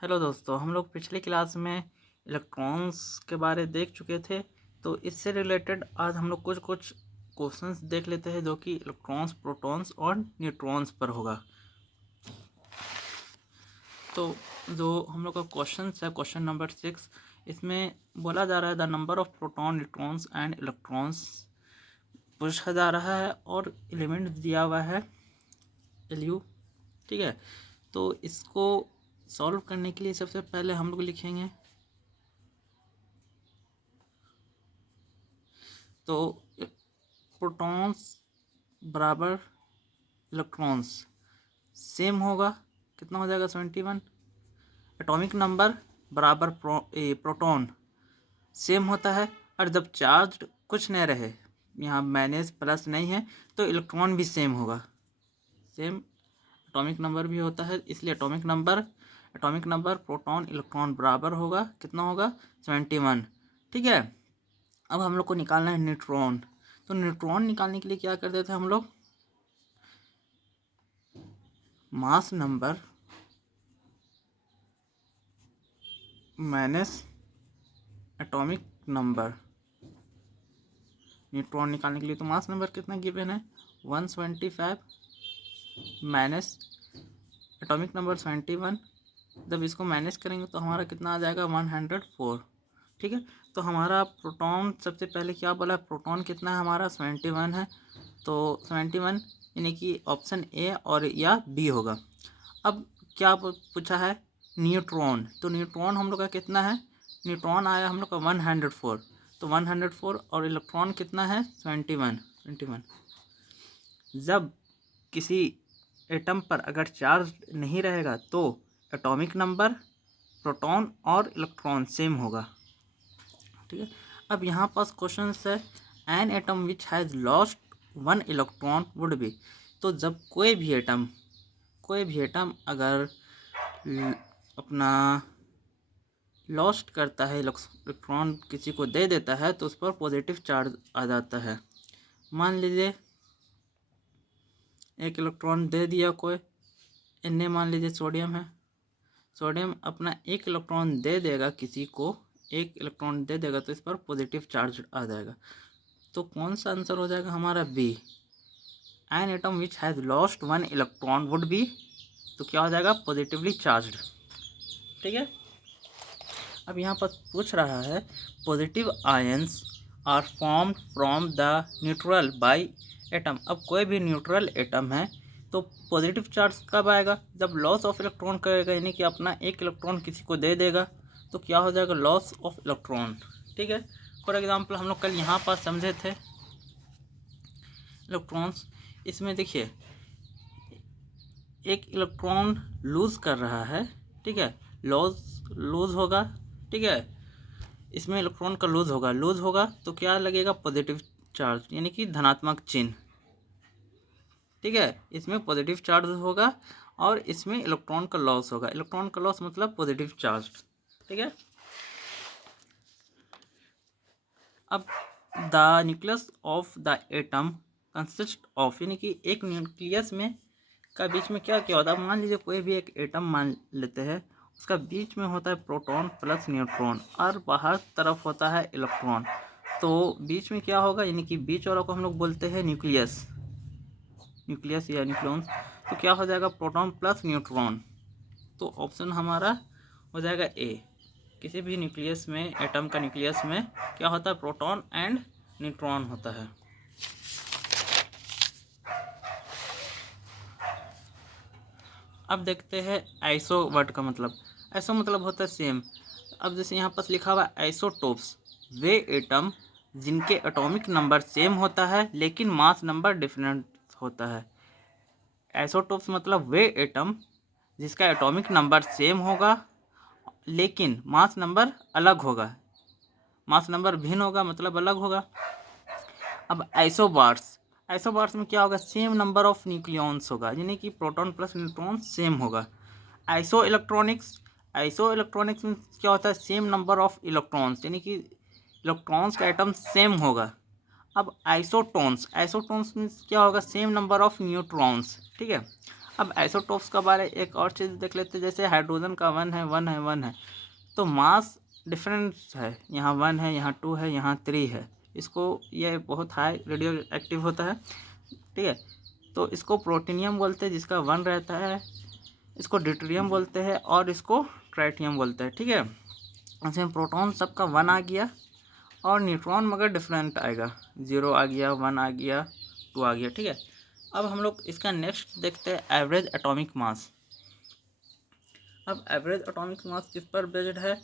Hello दोस्तों, हम लोग पिछली क्लास में इलेक्ट्रॉन्स के बारे देख चुके थे। तो इससे रिलेटेड आज हम लोग कुछ क्वेश्चंस देख लेते हैं जो कि इलेक्ट्रॉन्स, प्रोटॉन्स और न्यूट्रॉन्स पर होगा। तो जो हम लोग का क्वेश्चन है, क्वेश्चन नंबर 6, इसमें बोला जा रहा है the number of proton, neutrons and electrons पूछा जा रहा है और एलिमेंट दिया हुआ है एलयू। ठीक है, तो इसको सॉल्व करने के लिए सबसे पहले हम लोग लिखेंगे तो प्रोटॉन्स बराबर इलेक्ट्रॉन्स सेम होगा, कितना हो जाएगा 71। एटॉमिक नंबर बराबर प्रोटॉन सेम होता है, और जब चार्ज कुछ नहीं रहे, यहाँ माइनस प्लस नहीं है, तो इलेक्ट्रॉन भी सेम होगा। सेम एटॉमिक नंबर भी होता है, इसलिए एटॉमिक नंबर प्रोटॉन इलेक्ट्रॉन बराबर होगा, कितना होगा 71। ठीक है, अब हम लोग को निकालना है न्यूट्रॉन। तो न्यूट्रॉन निकालने के लिए क्या करते थे हम लोग, mass number minus atomic number. Neutron निकालने के लिए तो मास नंबर कितना गिवन है 175 माइनस एटॉमिक नंबर 71। जब इसको माइनस करेंगे तो हमारा कितना आ जाएगा 104। ठीक है, तो हमारा प्रोटॉन सबसे पहले क्या बोला, प्रोटॉन कितना है हमारा 71 है, तो 71 यानी कि ऑप्शन ए और या बी होगा। अब क्या पूछा है न्यूट्रॉन, तो न्यूट्रॉन हम लोग का कितना है, न्यूट्रॉन आया हम लोग का 104, तो 104 और इलेक्ट्रॉन कितना है 21। जब किसी एटम पर अगर चार्ज नहीं रहेगा तो एटॉमिक नंबर प्रोटॉन और इलेक्ट्रॉन सेम होगा। ठीक है, अब यहाँ पास क्वेश्चन है N atom which has lost 1 electron would be. तो जब कोई भी एटम अगर अपना लॉस्ट करता है, इलेक्ट्रॉन किसी को दे देता है, तो उस पर पॉजिटिव चार्ज आ जाता है। मान लीजिए एक इलेक्ट्रॉन दे दिया कोई, इन्हें मान लीजिए सोडियम है, सोडियम अपना एक इलेक्ट्रॉन दे देगा किसी को, एक इलेक्ट्रॉन दे देगा तो इस पर पॉजिटिव चार्ज आ जाएगा। तो कौन सा आंसर हो जाएगा हमारा B, an atom which has lost 1 electron would be, तो क्या हो जाएगा पॉजिटिवली चार्ज्ड। ठीक है, अब यहाँ पर पूछ रहा है positive ions are formed from the neutral by atom. अब कोई भी न्यूट्रल एटम है तो पॉजिटिव चार्ज कब आएगा, जब लॉस ऑफ इलेक्ट्रॉन करेगा, यानी कि अपना एक इलेक्ट्रॉन किसी को दे देगा, तो क्या हो जाएगा लॉस ऑफ इलेक्ट्रॉन। ठीक है, फॉर एग्जांपल हम लोग कल यहाँ पर समझे थे इलेक्ट्रॉन्स, इसमें देखिए एक इलेक्ट्रॉन लूज कर रहा है, ठीक है, लूज होगा, ठीक है, इसमें इलेक्ट्रॉन का लूज होगा तो क्या लगेगा पॉजिटिव चार्ज, यानी कि धनात्मक चिन्ह। ठीक है, इसमें पॉजिटिव चार्ज होगा और इसमें इलेक्ट्रॉन का लॉस होगा, इलेक्ट्रॉन का लॉस मतलब पॉजिटिव चार्ज। ठीक है, अब the nucleus of the atom consist of, यानी कि एक न्यूक्लियस में का बीच में क्या क्या होता है, मान लीजिए कोई भी एक एटम मान लेते हैं, उसका बीच में होता है प्रोटॉन प्लस न्यूट्रॉन और बाहर तरफ होता है इलेक्ट्रॉन। तो बीच में क्या होगा, यानी कि बीच वाला को हम लोग बोलते हैं न्यूक्लियस या न्यूक्लियस। तो क्या हो जाएगा प्रोटॉन प्लस न्यूट्रॉन, तो ऑप्शन हमारा हो जाएगा ए। किसी भी न्यूक्लियस में, एटम का न्यूक्लियस में क्या होता है प्रोटॉन एंड न्यूट्रॉन होता है। अब देखते हैं आइसो वर्ड का मतलब। आइसो मतलब होता है सेम। अब जैसे यहाँ पर लिखा हुआ आइसोटोप्स, वे एटम जिनके एटॉमिक नंबर सेम होता है लेकिन मास नंबर डिफरेंट होता है। आइसोटोप्स मतलब वे एटम जिसका एटॉमिक नंबर सेम होगा लेकिन मास नंबर अलग होगा, मास नंबर भिन्न होगा मतलब अलग होगा। अब आइसोबार्स में क्या होगा, सेम नंबर ऑफ न्यूक्लियॉन्स होगा, यानी कि प्रोटॉन प्लस न्यूट्रॉन सेम होगा। आइसो इलेक्ट्रॉनिक्स में क्या होता है, सेम नंबर ऑफ इलेक्ट्रॉन्स, यानी कि इलेक्ट्रॉन्स का एटम सेम होगा। अब आइसोटोन्स में क्या होगा, सेम नंबर ऑफ न्यूट्रॉन्स। ठीक है, अब आइसोटोप्स का बारे एक और चीज़ देख लेते हैं, जैसे हाइड्रोजन का 1 है 1 है 1 है, तो मास डिफरेंस है, यहाँ 1 है, यहाँ 2 है, यहाँ 3 है। इसको ये बहुत हाई रेडियो एक्टिव होता है, ठीक है। तो इसको प्रोटीनियम बोलते हैं जिसका 1 रहता है, इसको ड्यूटेरियम बोलते हैं और इसको ट्राइटियम बोलते हैं, ठीक है। इसमें प्रोटॉन सबका 1 आ गया और न्यूट्रॉन मगर डिफरेंट आएगा, 0 आ गया, 1 आ गया, 2 आ गया, ठीक है। अब हम लोग इसका नेक्स्ट देखते हैं एवरेज एटॉमिक मास। अब एवरेज एटॉमिक मास किस पर बेस्ड है?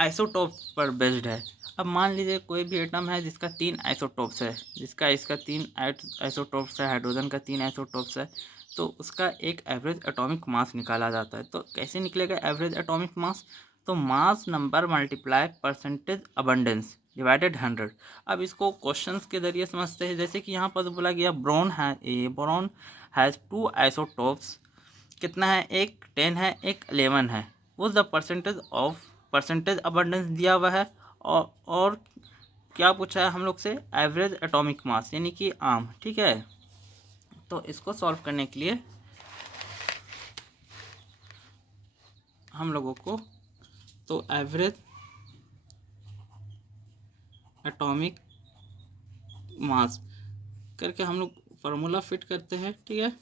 आइसोटोप्स पर बेस्ड है। अब मान लीजिए कोई भी एटम है जिसका 3 आइसोटोप्स है, जिसका इसका 3 आइसोटोप्स है, हाइड्रोजन का 3 आइसोटोप्स है, तो उसका एक एवरेज एटॉमिक मास निकाला जाता है। तो कैसे निकलेगा एवरेज एटॉमिक मास? तो mass number multiply percentage abundance divided 100। अब इसको क्वेश्चंस के जरिए समझते हैं, जैसे कि यहाँ पर बोला गया बोरॉन हैज़ 2 आइसोटोप्स, कितना है? एक 10 है, एक 11 है। वो द परसेंटेज अबंडेंस दिया हुआ है और क्या पूछा है हम लोग से? एवरेज एटॉमिक मास, यानी कि आम, ठीक है। तो इसको सॉल्व करने के लिए हम लोगों को तो एवरेज एटॉमिक मास करके हम लोग फार्मूला फिट करते हैं, ठीक है।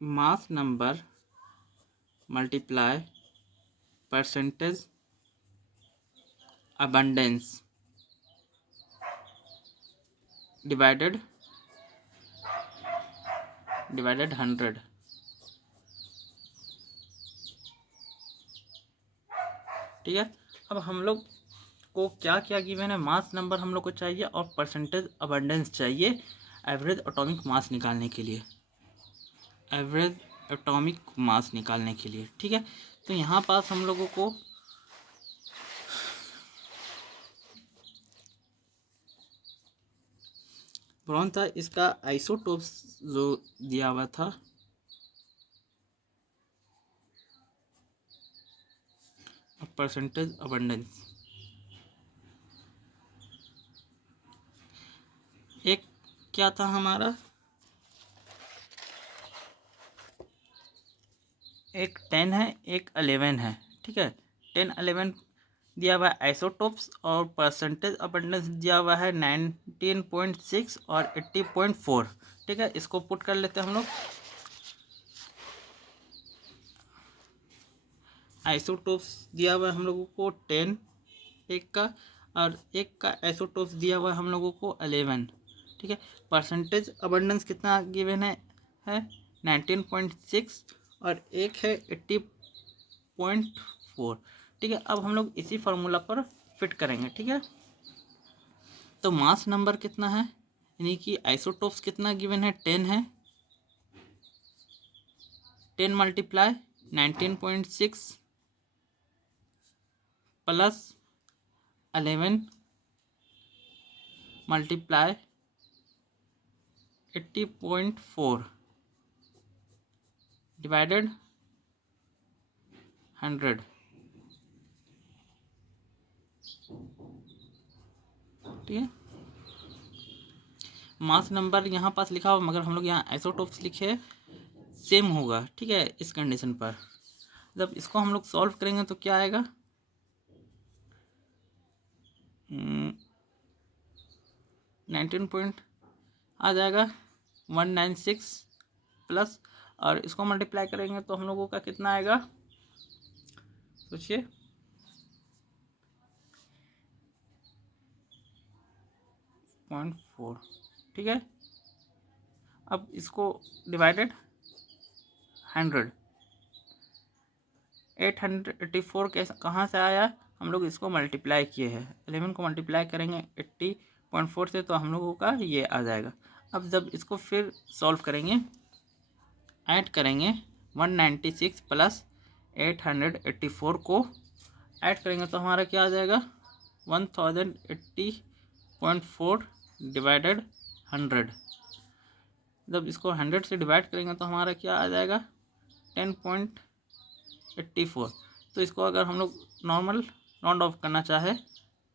मास number multiply percentage abundance divided 100, ठीक है। अब हम लोग को क्या क्या गिवन है? मास नंबर हम लोग को चाहिए और परसेंटेज अबंडेंस चाहिए एवरेज एटॉमिक मास निकालने के लिए, एवरेज एटॉमिक मास निकालने के लिए, ठीक है। तो यहाँ पास हम लोगों को बोरॉन था, इसका आइसोटोप्स जो दिया हुआ था परसेंटेज अबंडेंस, एक क्या था हमारा? एक 10 है, एक 11 है, ठीक है। 10 11 दिया हुआ है आइसोटोप्स और परसेंटेज अबंडेंस दिया हुआ है 19.6 और 80.4, ठीक है। इसको पुट कर लेते हैं हम लोग। आइसोटोप्स दिया हुआ है हम लोगों को 10 एक का, और एक का आइसोटोप्स दिया हुआ है हम लोगों को 11, ठीक है। परसेंटेज अबंडेंस कितना गिवन है 19.6 और एक है 80.4, ठीक है। अब हम लोग इसी फार्मूला पर फिट करेंगे, ठीक है। तो मास नंबर कितना है, यानी कि आइसोटोप्स कितना गिवन है? 10 है, 10 मल्टीप्लाई 19.6 प्लस 11 मल्टीप्लाई 80.4 डिवाइडेड 100, ठीक है। मास नंबर यहाँ पास लिखा हो मगर हम लोग यहाँ आइसोटोप्स लिखे, सेम होगा, ठीक है। इस कंडीशन पर जब इसको हम लोग सॉल्व करेंगे तो क्या आएगा? 19 पॉइंट आ जाएगा 196 प्लस, और इसको मल्टीप्लाई करेंगे तो हम लोगों का कितना आएगा? सोचिए, 0.4, ठीक है। अब इसको डिवाइडेड 100, 884 कैसे कहाँ से आया? हम लोग इसको मल्टीप्लाई किए हैं, 11 को मल्टीप्लाई करेंगे 80.4 से तो हम लोगों का ये आ जाएगा। अब जब इसको फिर सॉल्व करेंगे, ऐड करेंगे 196 प्लस 884 को ऐड करेंगे तो हमारा क्या आ जाएगा? 1080.4 डिवाइडेड 100। जब इसको 100 से डिवाइड करेंगे तो हमारा क्या आ जाएगा? 10.84। तो इसको अगर हम लोग नॉर्मल राउंड ऑफ करना चाहे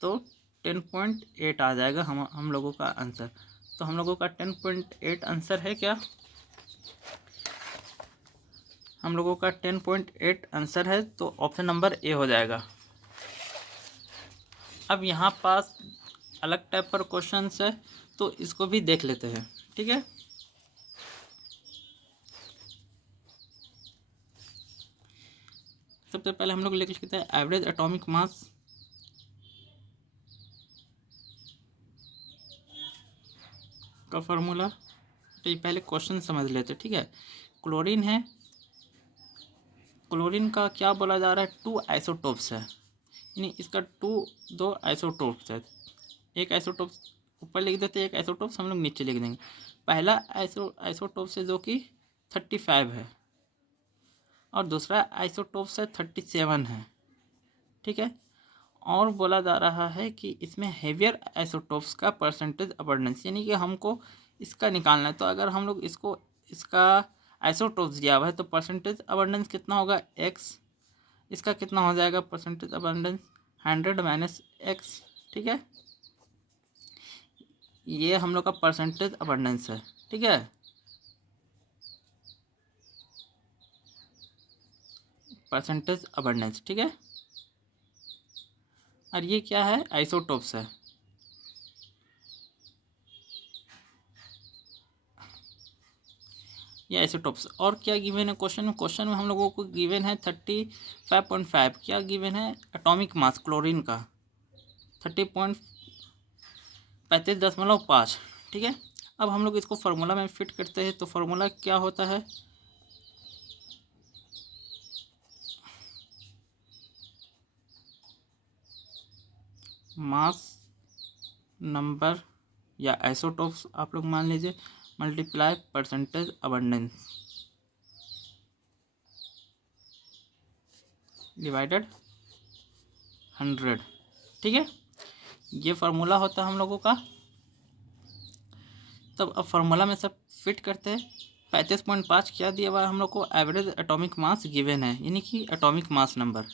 तो 10.8 आ जाएगा हम लोगों का आंसर। तो हम लोगों का 10.8 आंसर है क्या? हम लोगों का 10.8 आंसर है, तो ऑप्शन नंबर ए हो जाएगा। अब यहाँ पास अलग टाइप पर क्वेश्चन है, तो इसको भी देख लेते हैं, ठीक है। सबसे पहले हम लोग लिख लेते हैं एवरेज एटॉमिक मास का फॉर्मूला। तो ये पहले क्वेश्चन समझ लेते, ठीक है। क्लोरीन है, क्लोरीन का क्या बोला जा रहा है, 2 आइसोटोप्स है, यानी इसका दो आइसोटोप्स है। एक आइसोटोप ऊपर लिख देते हैं, एक आइसोटोप्स हम लोग नीचे लिख देंगे। पहला आइसोटोप से जो कि 35 है, और दूसरा आइसोटोप से 37 है, ठीक है। और बोला जा रहा है कि इसमें हेवियर आइसोटोप्स का परसेंटेज अबंडेंस, यानी कि हमको इसका निकालना है। तो अगर हम लोग इसका आइसोटोप्स दिया हुआ है, तो परसेंटेज अबंडेंस कितना होगा, एक्स। इसका कितना हो जाएगा परसेंटेज अबंडेंस, 100 माइनस एक्स, ठीक है। ये हम लोग का परसेंटेज अबंडेंस है, ठीक है। परसेंटेज अबंडेंस, ठीक है। और ये क्या है, आइसोटोप्स है। ये आइसोटोप्स। और क्या गिवन है क्वेश्चन में हम लोगों को गिवन है 35.5। क्या गिवन है, एटॉमिक मास क्लोरीन का 30.35.5, ठीक है। अब हम लोग इसको फार्मूला में फिट करते हैं, तो फार्मूला क्या होता है, मास नंबर या आइसोटोप्स आप लोग मान लीजिए, मल्टीप्लाई परसेंटेज अबंडेंस डिवाइडेड 100, ठीक है। ये फार्मूला होता है हम लोगों का। तब अब फार्मूला में सब फिट करते हैं। 35.5 क्या दिया हुआ है हम लोग को, एवरेज एटॉमिक मास गिवन है, यानी कि एटॉमिक मास नंबर।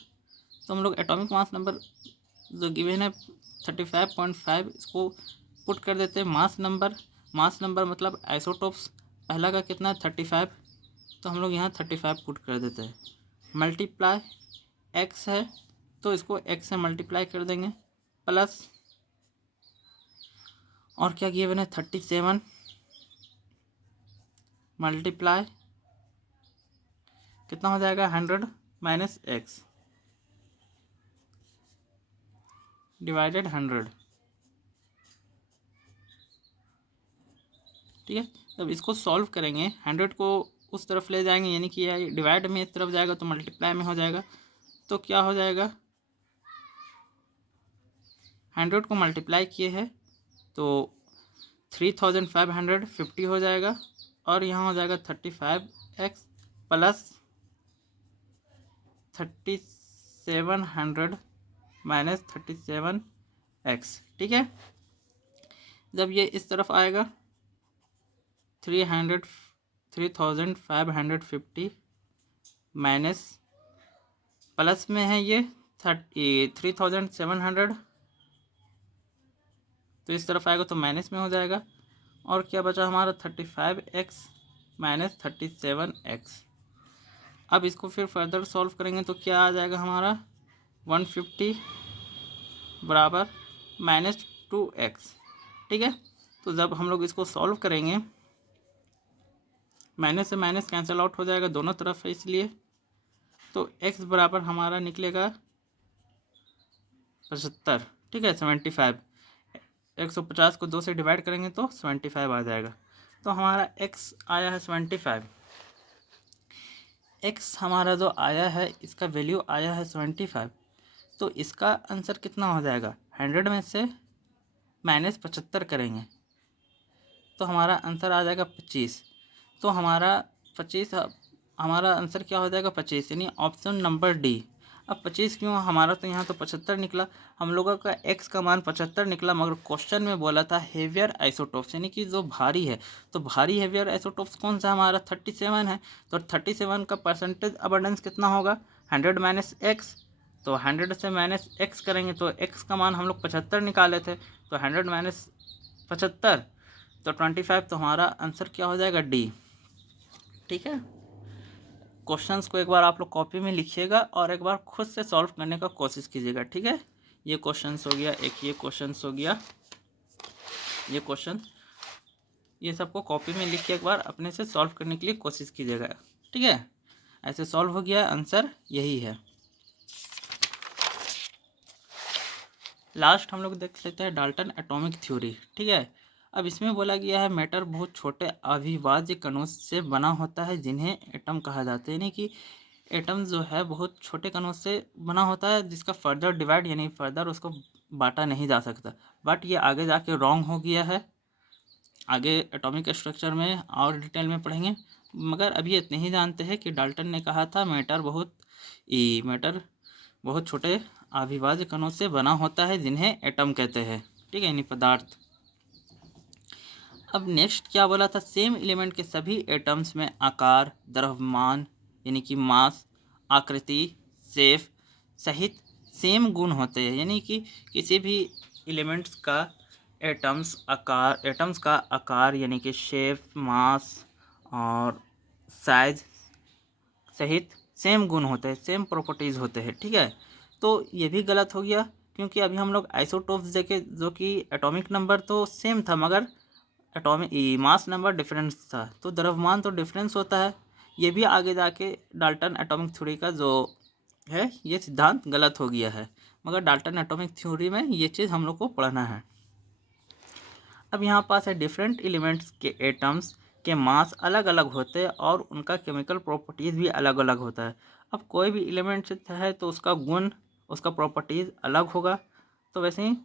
तो हम लोग एटॉमिक मास नंबर जो गिवन है 35.5, इसको पुट कर देते हैं मास नंबर। मास नंबर मतलब आइसोटोप्स, पहला का कितना है 35, तो हम लोग यहाँ 35 पुट कर देते हैं। मल्टीप्लाई एक्स है, तो इसको एक्स से मल्टीप्लाई कर देंगे, प्लस और क्या गिवन है 37 मल्टीप्लाई कितना हो जाएगा 100 माइनस एक्स डिवाइडेड 100, ठीक है। तब इसको सॉल्व करेंगे, 100 को उस तरफ ले जाएंगे, यानी कि ये डिवाइड में इस तरफ जाएगा तो मल्टीप्लाई में हो जाएगा। तो क्या हो जाएगा, 100 को मल्टीप्लाई किए हैं तो 3550 हो जाएगा, और यहाँ हो जाएगा 35x प्लस 3700 माइनस 37x, ठीक है। जब ये इस तरफ आएगा 3550 माइनस प्लस में है ये 3700, तो इस तरफ आएगा तो माइनस में हो जाएगा। और क्या बचा हमारा 35x माइनस 37x। अब इसको फिर फर्दर सॉल्व करेंगे तो क्या आ जाएगा हमारा 150 बराबर माइनस 2x, ठीक है। तो जब हम लोग इसको सॉल्व करेंगे, माइनस से माइनस कैंसिल आउट हो जाएगा दोनों तरफ है, इसलिए तो x बराबर हमारा निकलेगा 75, ठीक है। 75, 150 को 2 से डिवाइड करेंगे तो 75 आ जाएगा। तो हमारा x आया है 75। x हमारा जो आया है, इसका वैल्यू आया है 75। तो इसका आंसर कितना हो जाएगा, 100 में से माइनस 75 करेंगे तो हमारा आंसर आ जाएगा 25। तो हमारा 25, हमारा आंसर क्या हो जाएगा 25, यानी ऑप्शन नंबर डी। अब 25 क्यों, हमारा तो यहाँ तो 75 निकला, हम लोगों का x का मान 75 निकला, मगर क्वेश्चन में बोला था हेवियर आइसोटोप्स, यानी कि जो भारी है। तो भारी हेवियर आइसोटोप्स कौन सा हमारा 37 है। तो 37 का परसेंटेज अबंडेंस कितना होगा, 100 माइनस एक्स। तो 100 से माइनस एक्स करेंगे तो एक्स का मान हम लोग 75 निकाले थे, तो 100 माइनस 75, तो 25, तो हमारा आंसर क्या हो जाएगा, डी। ठीक है, क्वेश्चंस को एक बार आप लोग कॉपी में लिखिएगा और एक बार खुद से सॉल्व करने का कोशिश कीजिएगा। ठीक है, ये क्वेश्चंस हो गया, एक ये क्वेश्चंस हो गया, ये क्वेश्चन, ये सबको कॉपी में लिख के एक बार अपने से सॉल्व करने के लिए कोशिश कीजिएगा। ठीक है, ऐसे सॉल्व हो गया, आंसर यही है। लास्ट हम लोग देख लेते हैं डाल्टन एटॉमिक थ्योरी। ठीक है, अब इसमें बोला गया है मैटर बहुत छोटे अविभाज्य कणों से बना होता है जिन्हें एटम कहा जाता है, यानी कि एटम जो है बहुत छोटे कणों से बना होता है जिसका फर्दर डिवाइड यानी फर्दर उसको बांटा नहीं जा सकता। बट ये आगे जाके रॉन्ग हो गया है, आगे एटॉमिक स्ट्रक्चर में और डिटेल में पढ़ेंगे, मगर अभी इतने ही जानते हैं कि डाल्टन ने कहा था मैटर बहुत छोटे अविभाज्य कणों से बना होता है जिन्हें एटम कहते हैं। ठीक है, यानी पदार्थ। अब नेक्स्ट क्या बोला था, सेम एलिमेंट के सभी एटम्स में आकार, द्रव्यमान यानी कि मास, आकृति, शेप सहित सेम गुण होते हैं, यानी कि किसी भी एलिमेंट्स का एटम्स का आकार यानी कि शेप, मास और साइज सहित सेम गुण होते हैं, सेम प्रॉपर्टीज़ होते हैं। ठीक है, तो ये भी गलत हो गया क्योंकि अभी हम लोग आइसोटोप्स देखे जो कि एटॉमिक नंबर तो सेम था मगर एटॉमिक मास नंबर डिफरेंस था, तो द्रव्यमान तो डिफरेंस होता है। ये भी आगे जाके डाल्टन एटॉमिक थ्योरी का जो है ये सिद्धांत गलत हो गया है, मगर डाल्टन एटॉमिक थ्योरी में ये चीज़ हम लोग को पढ़ना है। अब यहाँ पास है डिफरेंट एलिमेंट्स के एटम्स के मास अलग अलग होते हैं और उनका केमिकल प्रॉपर्टीज़ भी अलग अलग होता है। अब कोई भी एलिमेंट है तो उसका गुण, उसका प्रॉपर्टीज़ अलग होगा, तो वैसे ही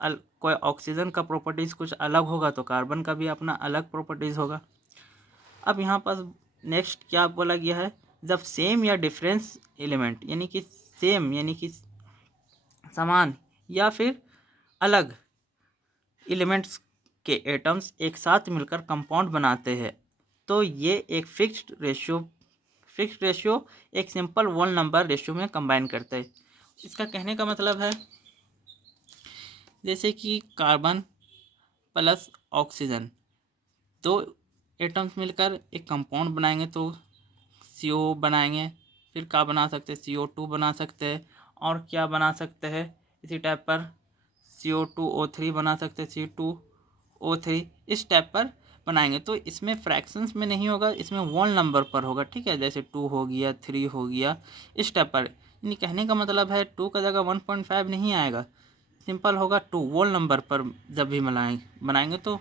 कोई ऑक्सीजन का प्रॉपर्टीज़ कुछ अलग होगा तो कार्बन का भी अपना अलग प्रॉपर्टीज़ होगा। अब यहाँ पास नेक्स्ट क्या बोला गया है, जब सेम या डिफरेंस एलिमेंट यानी कि सेम यानी कि समान या फिर अलग एलिमेंट्स के एटम्स एक साथ मिलकर कंपाउंड बनाते हैं तो ये एक फिक्स्ड रेशियो एक सिंपल वन नंबर रेशियो में कंबाइन करते हैं। इसका कहने का मतलब है जैसे कि कार्बन प्लस ऑक्सीजन, दो एटम्स मिलकर एक कंपाउंड बनाएंगे तो CO बनाएंगे, फिर क्या बना सकते हैं, CO2 बना सकते हैं, और क्या बना सकते हैं इसी टाइप पर CO2O3 बना सकते हैं, C2O3 इस टाइप पर बनाएंगे। तो इसमें फ्रैक्शंस में नहीं होगा, इसमें वन नंबर पर होगा। ठीक है, जैसे 2 हो गया, 3 हो गया, इस टाइप पर। यानी कहने का मतलब है 2 का जगह 1.5 नहीं आएगा, सिंपल होगा 2 वोल नंबर पर जब भी बनाएंगे तो।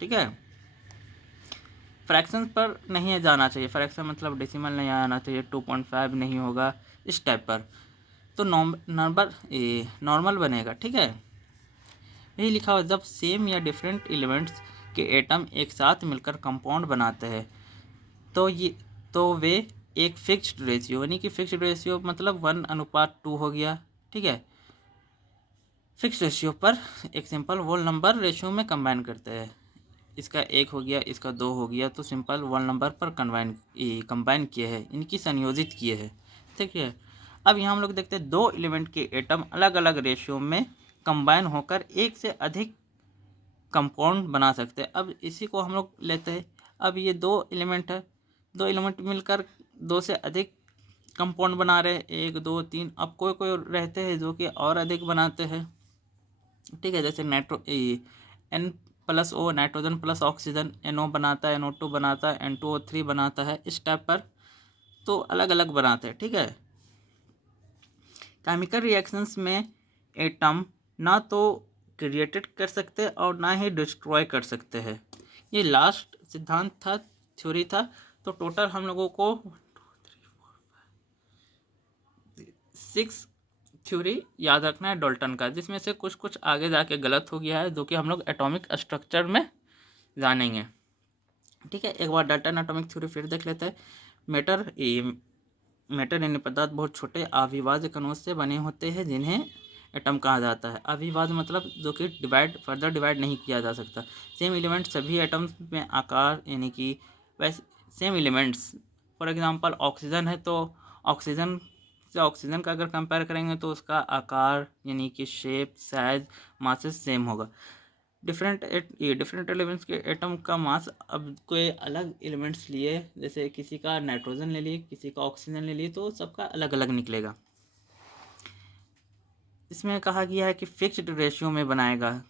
ठीक है, फ्रैक्शन पर नहीं जाना चाहिए, फ्रैक्शन मतलब डेसिमल नहीं आना चाहिए, 2.5 नहीं होगा इस टाइप पर, तो नॉर्मल बनेगा। ठीक है, यही लिखा हुआ जब सेम या डिफरेंट एलिमेंट्स के एटम एक साथ मिलकर कंपाउंड बनाते हैं तो वे एक फिक्स्ड रेशियो यानी कि फिक्स्ड रेशियो मतलब 1:2 हो गया। ठीक है, फिक्स रेशियो पर एक सिंपल होल नंबर रेशियो में कंबाइन करते हैं। इसका 1 हो गया, इसका 2 हो गया, तो सिंपल वन नंबर पर कंबाइन किए हैं, इनकी संयोजित किए हैं। ठीक है, अब यहाँ हम लोग देखते हैं दो एलिमेंट के एटम अलग अलग रेशियो में कंबाइन होकर एक से अधिक कंपाउंड बना सकते हैं। अब इसी को हम लोग लेते हैं, अब ये दो एलिमेंट है, दो एलिमेंट मिलकर दो से अधिक कंपाउंड बना रहे हैं, 1 2 3। अब कोई कोई रहते हैं जो कि और अधिक बनाते हैं। ठीक है, जैसे N+O nitrogen plus oxygen, NO बनाता है, NO2 बनाता है, N2O3 बनाता है, इस टाइप पर तो अलग अलग बनाते हैं। ठीक है, केमिकल रिएक्शंस में एटम ना तो क्रिएटेड कर सकते और ना ही डिस्ट्रॉय कर सकते हैं। ये लास्ट सिद्धांत था, थ्योरी था। तो टोटल हम लोगों को 6 थ्योरी याद रखना है डाल्टन का, जिसमें से कुछ कुछ आगे जाके गलत हो गया है जो कि हम लोग एटॉमिक स्ट्रक्चर में जानेंगे। ठीक है, एक बार डाल्टन एटॉमिक थ्योरी फिर देख लेते हैं। मैटर यानी पदार्थ बहुत छोटे अविभाज्य कणों से बने होते हैं जिन्हें एटम कहा जाता है। अविभाज्य मतलब जो कि फर्दर डिवाइड नहीं किया जा सकता। सेम एलिमेंट सभी एटम्स में आकार यानी कि वैसे same elements, for example oxygen है तो ऑक्सीजन से ऑक्सीजन का अगर कंपेयर करेंगे तो उसका आकार यानी कि शेप, साइज, मासेस सेम होगा। डिफरेंट एलिमेंट्स के एटम का मास, अब कोई अलग एलिमेंट्स लिए, जैसे किसी का नाइट्रोजन ले लिए, किसी का ऑक्सीजन ले लिए, तो सबका अलग अलग निकलेगा। इसमें कहा गया है कि फिक्स्ड रेशियो में बनाएगा।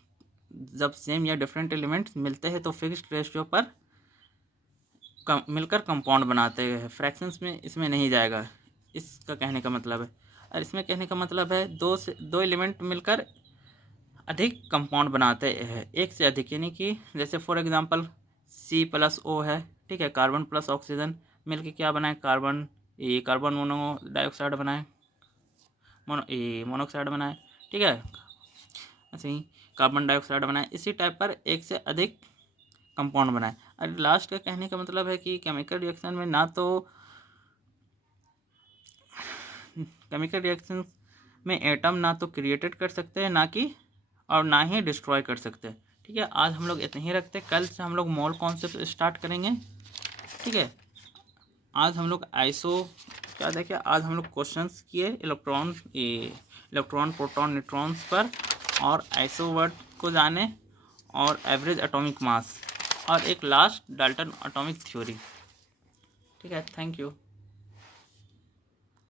जब सेम या डिफरेंट एलिमेंट्स मिलते हैं तो फिक्स्ड रेशियो पर मिलकर कंपाउंड बनाते हैं, फ्रैक्शंस में इसमें नहीं जाएगा। इसका कहने का मतलब है, और इसमें कहने का मतलब है दो एलिमेंट मिलकर अधिक कंपाउंड बनाते हैं, एक से अधिक, यानी कि जैसे फॉर एग्जांपल C+O है, ठीक है, कार्बन प्लस ऑक्सीजन मिलके क्या बनाए, कार्बन मोनोऑक्साइड बनाए, मोनोऑक्साइड बनाए, ठीक है, ऐसे ही कार्बन डाइऑक्साइड बनाए, इसी टाइप पर एक से अधिक कंपाउंड बनाए। और लास्ट का कहने का मतलब है कि केमिकल रिएक्शन में एटम ना तो क्रिएटेड कर सकते हैं, ना ही डिस्ट्रॉय कर सकते हैं। ठीक है, आज हम लोग इतना ही रखते हैं, कल से हम लोग मोल कॉन्सेप्ट स्टार्ट करेंगे। ठीक है, आज हम लोग क्या देखे, आज हम लोग क्वेश्चंस किए इलेक्ट्रॉन, प्रोटॉन, न्यूट्रॉन्स पर, और आइसो वर्ड को जाने, और एवरेज एटॉमिक मास, और एक लास्ट डाल्टन एटॉमिक थ्योरी। ठीक है, थैंक यू।